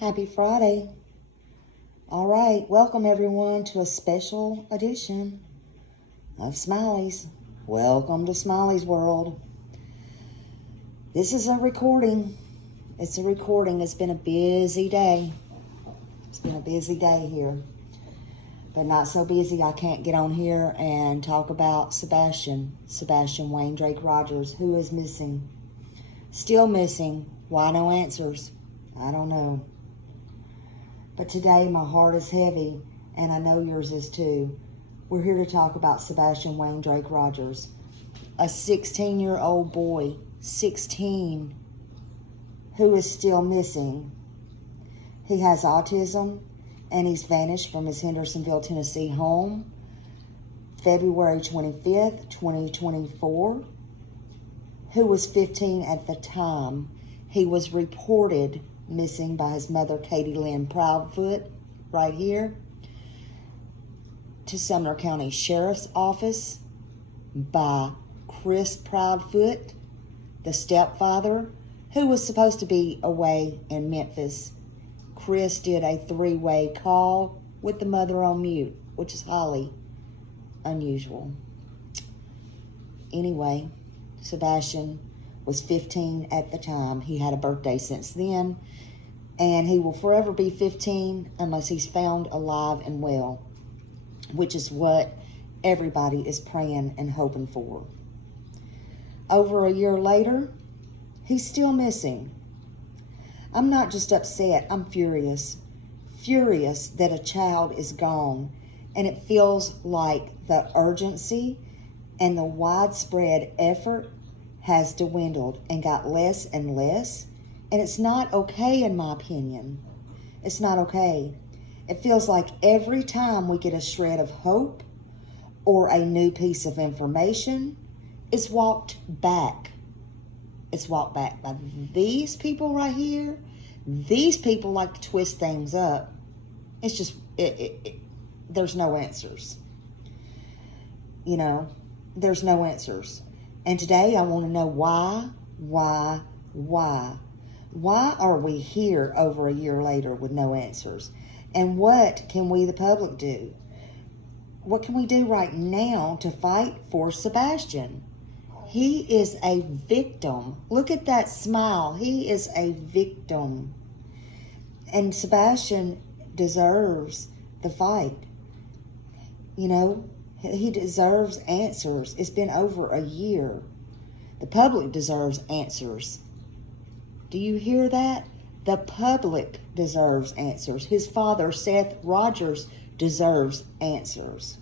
Happy Friday. All right, welcome everyone to a special edition of Smiley's. Welcome to Smiley's World. This is a recording. It's a recording. It's been a busy day. It's been a busy day here. But not so busy I can't get on here and talk about Sebastian Wayne Drake Rogers, who is missing. Still missing. Why no answers? I don't know. But today my heart is heavy, and I know yours is too. We're here to talk about Sebastian Wayne Drake Rogers, a 16-year-old boy, 16, who is still missing. He has autism, and he's vanished from his Hendersonville, Tennessee home, February 25th, 2024. Who was 15 at the time. He was reported missing by his mother, Katie Lynn Proudfoot, right here, to Sumner County Sheriff's Office by Chris Proudfoot, the stepfather, who was supposed to be away in Memphis. Chris did a three-way call with the mother on mute, which is highly unusual. Anyway, Sebastian was 15 at the time. He had a birthday since then, and he will forever be 15 unless he's found alive and well, which is what everybody is praying and hoping for. Over a year later, he's still missing. I'm not just upset, I'm furious. Furious that a child is gone, and it feels like the urgency and the widespread effort has dwindled and got less and less. And it's not okay, in my opinion. It's not okay. It feels like every time we get a shred of hope or a new piece of information, it's walked back. It's walked back by these people right here. These people like to twist things up. It's just, there's no answers. You know, there's no answers. And today I want to know why? Why are we here over a year later with no answers? And what can we, the public, do? What can we do right now to fight for Sebastian? He is a victim. Look at that smile. He is a victim. And Sebastian deserves the fight. You know, he deserves answers. It's been over a year. The public deserves answers. Do you hear that? The public deserves answers. His father, Seth Rogers, deserves answers.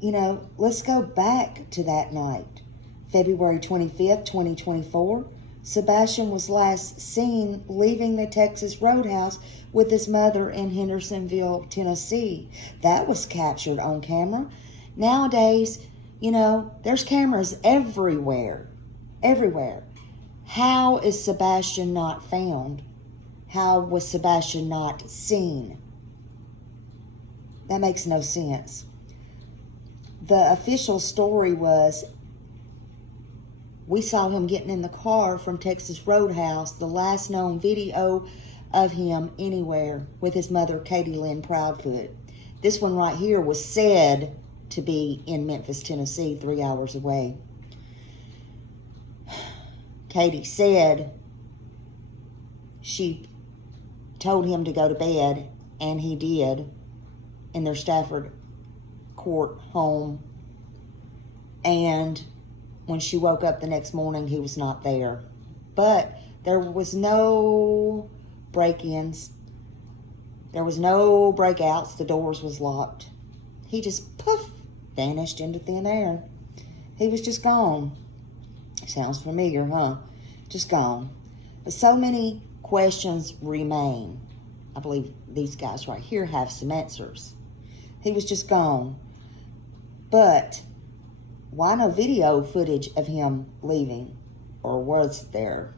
You know, let's go back to that night, February 25th, 2024. Sebastian was last seen leaving the Texas Roadhouse with his mother in Hendersonville, Tennessee. That was captured on camera. Nowadays, you know, there's cameras everywhere. Everywhere. How is Sebastian not found? How was Sebastian not seen? That makes no sense. The official story was, we saw him getting in the car from Texas Roadhouse, the last known video of him anywhere, with his mother, Katie Lynn Proudfoot. This one right here was said to be in Memphis, Tennessee, 3 hours away. Katie said she told him to go to bed, and he did, in their Stafford Court home. And when she woke up the next morning, he was not there. But there was no break-ins. There was no breakouts. The doors was locked. He just, poof, vanished into thin air. He was just gone. Sounds familiar, huh? Just gone. But so many questions remain. I believe these guys right here have some answers. He was just gone. But why no video footage of him leaving? Or was there?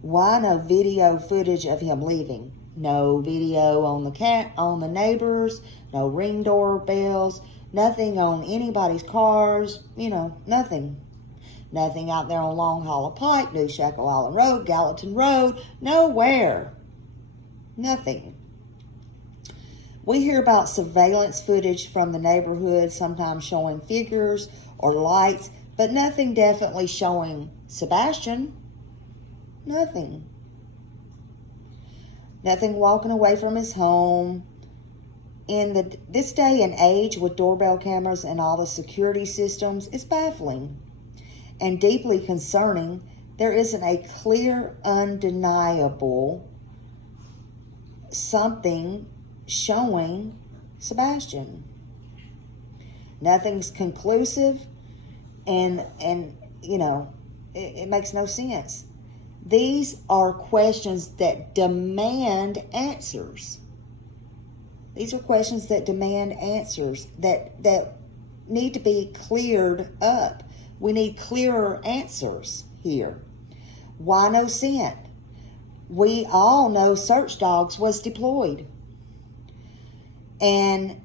Why no video footage of him leaving? No video on the neighbors, no ring doorbells, nothing on anybody's cars, you know, nothing. Nothing out there on Long Hollow Pike, New Shackle Island Road, Gallatin Road. Nowhere. Nothing. We hear about surveillance footage from the neighborhood, sometimes showing figures or lights, but nothing definitely showing Sebastian. Nothing. Nothing walking away from his home. In this day and age with doorbell cameras and all the security systems, it's baffling and deeply concerning. There isn't a clear, undeniable something showing Sebastian. Nothing's conclusive, and you know, it makes no sense. These are questions that demand answers. These are questions that demand answers that need to be cleared up. We need clearer answers here. Why no scent? We all know search dogs was deployed. And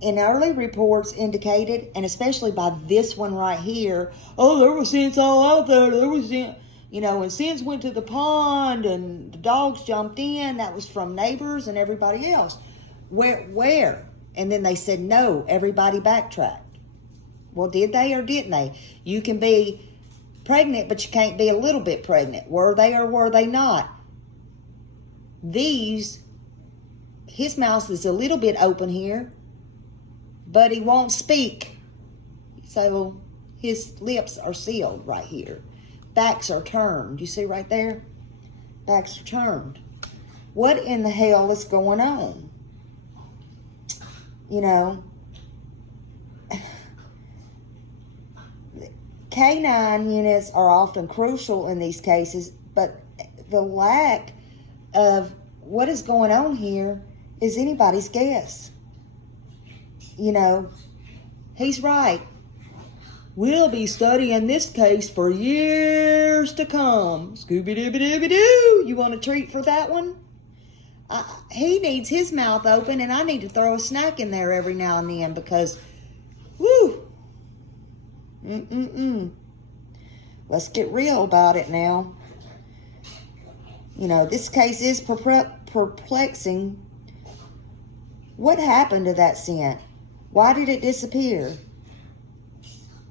in early reports indicated, and especially by this one right here, oh, there was scents all out there. There was scent. You know, when scents went to the pond and the dogs jumped in, that was from neighbors and everybody else. Where? And then they said, no, everybody backtracked. Well, did they or didn't they? You can be pregnant, but you can't be a little bit pregnant. Were they or were they not? His mouth is a little bit open here, but he won't speak. So his lips are sealed right here. Backs are turned. You see right there? Backs are turned. What in the hell is going on? You know, K9 units are often crucial in these cases, but the lack of what is going on here is anybody's guess. You know, he's right. We'll be studying this case for years to come. Scooby-Dooby-Dooby-Doo. You want a treat for that one? He needs his mouth open, and I need to throw a snack in there every now and then because, woo. Let's get real about it now. You know, this case is perplexing. What happened to that scent? Why did it disappear?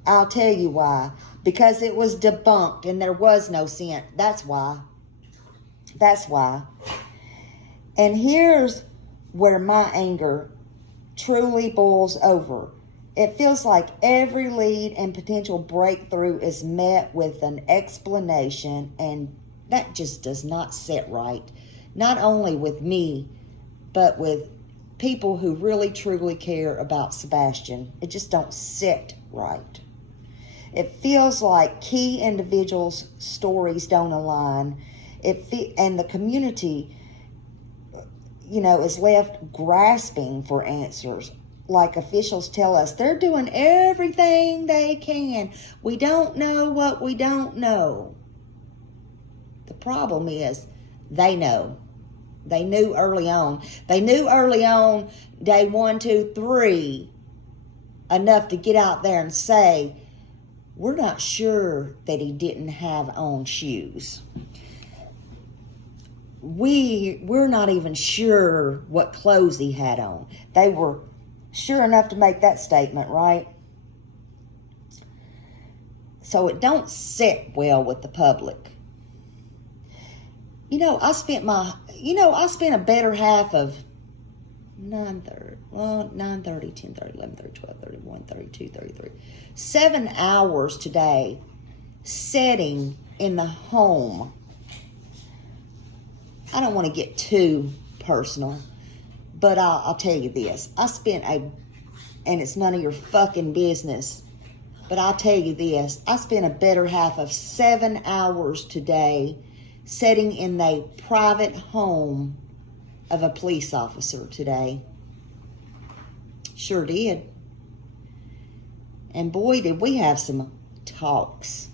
I'll tell you why. Because it was debunked and there was no scent. That's why. That's why. And here's where my anger truly boils over. It feels like every lead and potential breakthrough is met with an explanation, and that just does not sit right. Not only with me, but with people who really truly care about Sebastian. It just don't sit right. It feels like key individuals' stories don't align. And the community, you know, is left grasping for answers. Like officials tell us, they're doing everything they can. We don't know what we don't know. The problem is, they know. They knew early on. They knew early on, day 1, 2, 3, enough to get out there and say, we're not sure that he didn't have on shoes. We're not even sure what clothes he had on. They were sure enough to make that statement, right? So it don't sit well with the public. You know, I spent a better half of 9:30, 10:30, 11:30, 12:30, 1:30, 2:33, 7 hours today sitting in the home. I don't want to get too personal, but I'll tell you this. And it's none of your fucking business, but I'll tell you this. I spent a better half of 7 hours today sitting in the private home of a police officer today. Sure did. And boy, did we have some talks.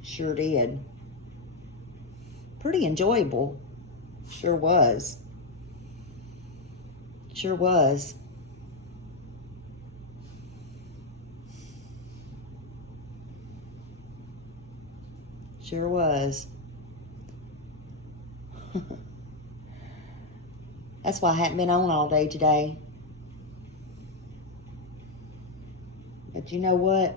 Sure did. Pretty enjoyable. Sure was. Sure was. Sure was. That's why I hadn't been on all day today. But you know what?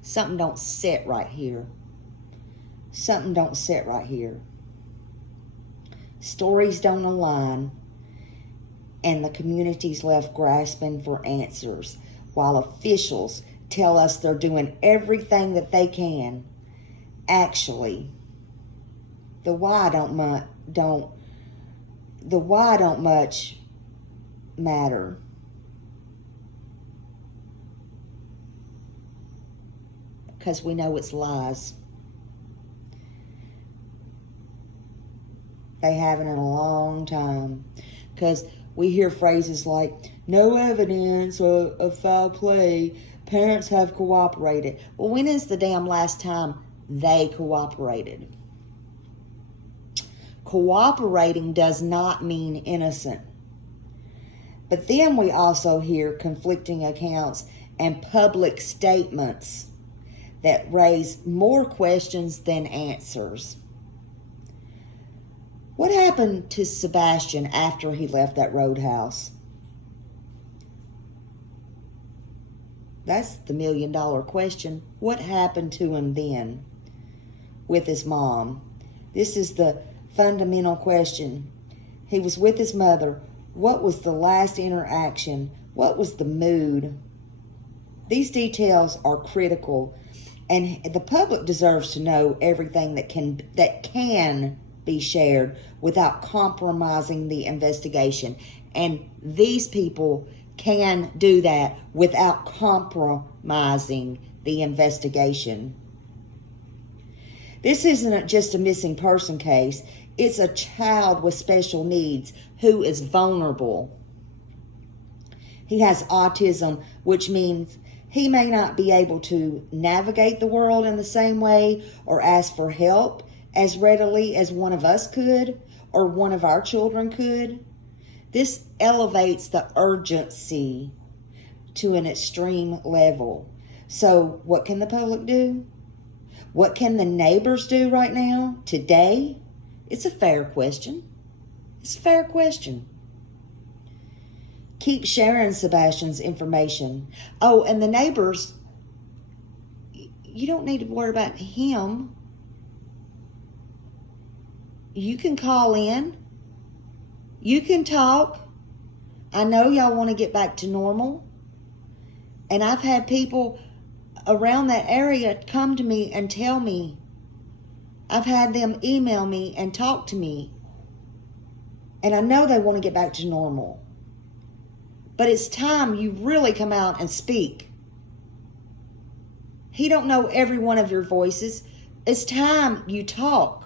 Something don't sit right here. Something don't sit right here. Stories don't align, and the community's left grasping for answers, while officials tell us they're doing everything that they can. Actually, the why don't much matter. Because we know it's lies. They haven't in a long time. Because we hear phrases like, no evidence of foul play, parents have cooperated. Well, when is the damn last time they cooperated? Cooperating does not mean innocent. But then we also hear conflicting accounts and public statements that raise more questions than answers. What happened to Sebastian after he left that roadhouse? That's the million-dollar question. What happened to him then with his mom? This is the fundamental question. He was with his mother. What was the last interaction? What was the mood? These details are critical, and the public deserves to know everything that can be shared without compromising the investigation. And these people can do that without compromising the investigation. This isn't just a missing person case. It's a child with special needs who is vulnerable. He has autism, which means he may not be able to navigate the world in the same way or ask for help as readily as one of us could or one of our children could. This elevates the urgency to an extreme level. So what can the public do? What can the neighbors do right now, today? It's a fair question. It's a fair question. Keep sharing Sebastian's information. Oh, and the neighbors, you don't need to worry about him. You can call in. You can talk. I know y'all want to get back to normal. And I've had people around that area come to me and tell me. I've had them email me and talk to me. And I know they want to get back to normal. But it's time you really come out and speak. He don't know every one of your voices. It's time you talk.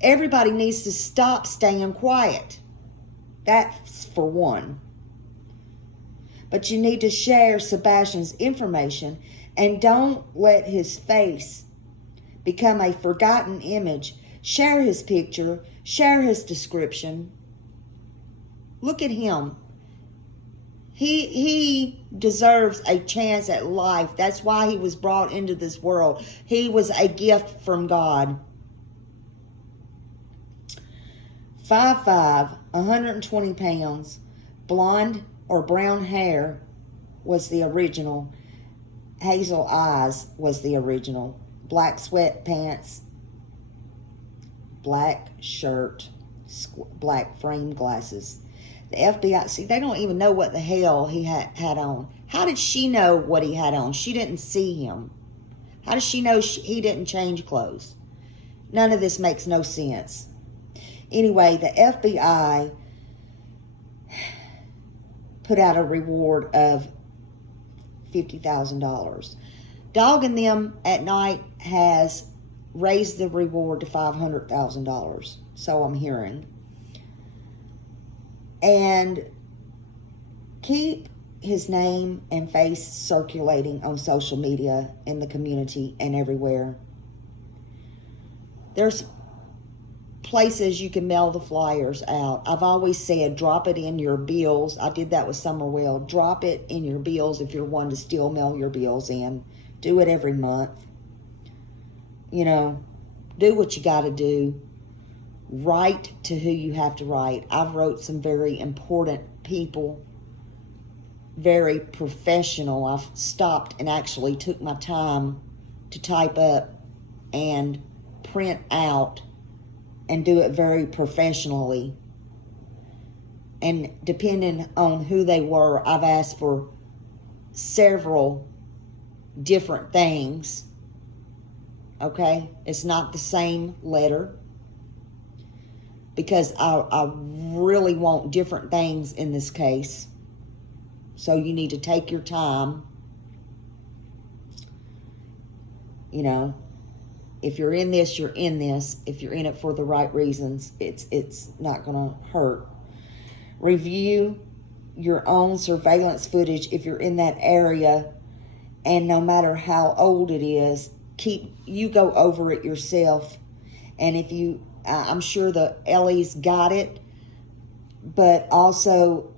Everybody needs to stop staying quiet. That's for one. But you need to share Sebastian's information and don't let his face become a forgotten image. Share his picture. Share his description. Look at him. He deserves a chance at life. That's why he was brought into this world. He was a gift from God. 5'5", 120 pounds, blonde or brown hair was the original. Hazel eyes was the original. Black sweatpants, black shirt, black frame glasses. The FBI, see, they don't even know what the hell he had on. How did she know what he had on? She didn't see him. How does she know he didn't change clothes? None of this makes no sense. Anyway, the FBI put out a reward of $50,000. Dogging them at night has raised the reward to $500,000. So I'm hearing. And keep his name and face circulating on social media, in the community, and everywhere. There's places you can mail the flyers out. I've always said drop it in your bills. I did that with Summerwell. Drop it in your bills if you're one to still mail your bills in. Do it every month. You know, do what you got to do. Write to who you have to write. I've wrote some very important people, very professional. I've stopped and actually took my time to type up and print out and do it very professionally. And depending on who they were, I've asked for several different things. Okay? It's not the same letter, because I really want different things in this case. So you need to take your time. You know, if you're in this, you're in this. If you're in it for the right reasons, it's not going to hurt. Review your own surveillance footage if you're in that area, and no matter how old it is, you go over it yourself. And if you, I'm sure the Ellie's got it, but also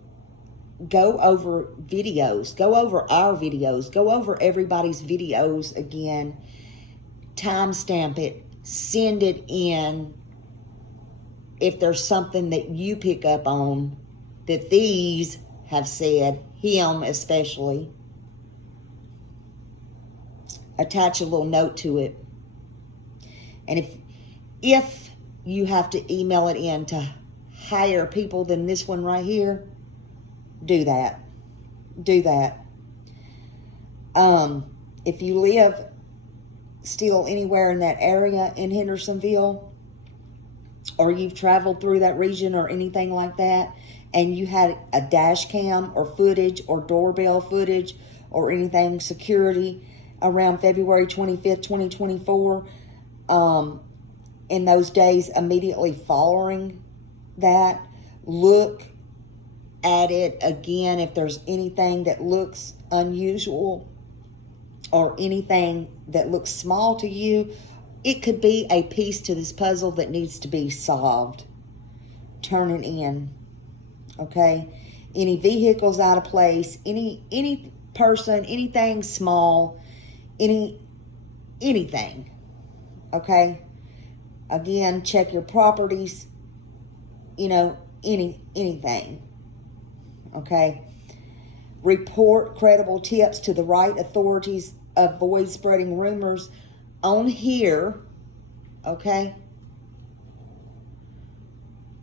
go over videos, go over our videos, go over everybody's videos again, timestamp it, send it in if there's something that you pick up on that these have said, him especially. Attach a little note to it. And if you have to email it in to higher people than this one right here, do that. Do that. If you live still anywhere in that area in Hendersonville, or you've traveled through that region or anything like that, and you had a dash cam or footage or doorbell footage or anything security around February 25th, 2024, in those days immediately following that, look at it again if there's anything that looks unusual or anything that looks small to you. It could be a piece to this puzzle that needs to be solved. Turn it in. Okay? Any vehicles out of place, any person, anything small, anything. Okay? Again, check your properties, you know, anything. Okay? Report credible tips to the right authorities. Avoid spreading rumors on here. Okay?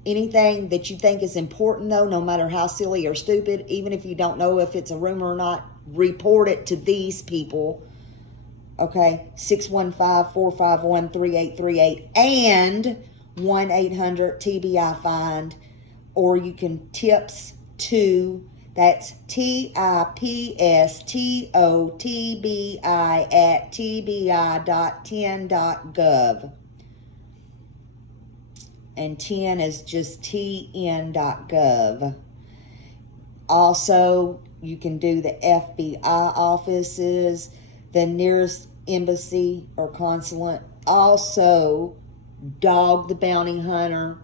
Anything that you think is important, though, no matter how silly or stupid, even if you don't know if it's a rumor or not, report it to these people. Okay? 615-451-3838 and 1-800-TBI-FIND. Or you can tips to, that's TIPSTOTBI at tbi.10.gov. And 10 is just tn.gov. Also, you can do the FBI offices, the nearest embassy or consulate. Also, Dog the Bounty Hunter.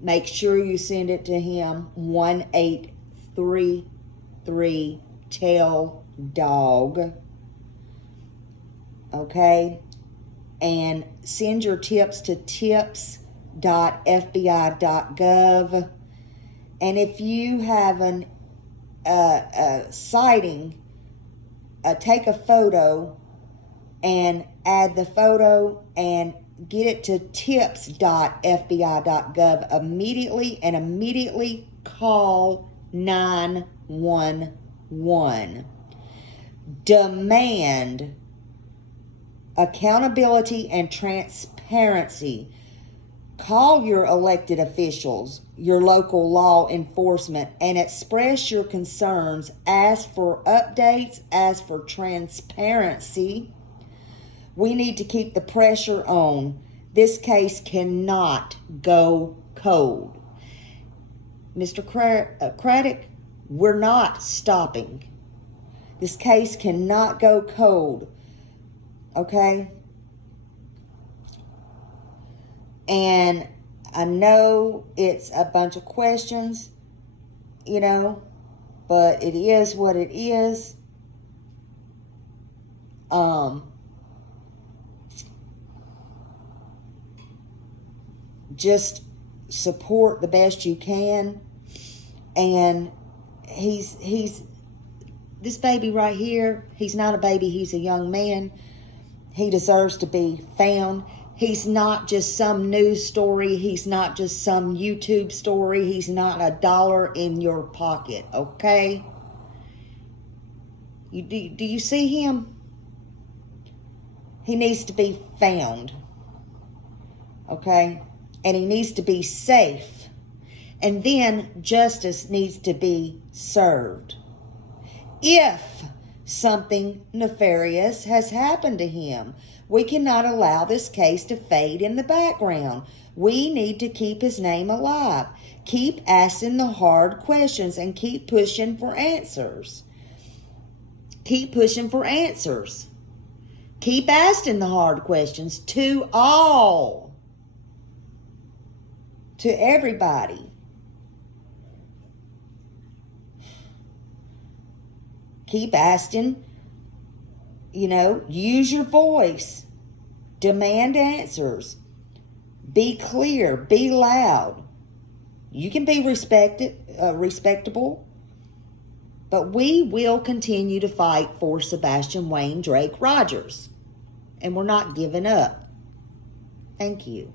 Make sure you send it to him. 1-833-TELL-DOG. Okay? And send your tips to tips.fbi.gov. And if you have a sighting, take a photo and add the photo and get it to tips.fbi.gov immediately, and immediately call 911. Demand accountability and transparency. Call your elected officials, your local law enforcement, and express your concerns. Ask for updates, ask for transparency. We need to keep the pressure on. This case cannot go cold. Mr. Craddock, we're not stopping. This case cannot go cold. Okay? And I know it's a bunch of questions, you know, but it is what it is. Just support the best you can. And he's this baby right here, he's not a baby, he's a young man. He deserves to be found. He's not just some news story. He's not just some YouTube story. He's not $1 in your pocket, okay? Do you see him? He needs to be found, okay? And he needs to be safe. And then justice needs to be served. If something nefarious has happened to him, we cannot allow this case to fade in the background. We need to keep his name alive. Keep asking the hard questions and keep pushing for answers. Keep pushing for answers. Keep asking the hard questions to all. To everybody. Keep asking, you know, use your voice. Demand answers. Be clear. Be loud. You can be respectable. But we will continue to fight for Sebastian Wayne Drake Rogers. And we're not giving up. Thank you.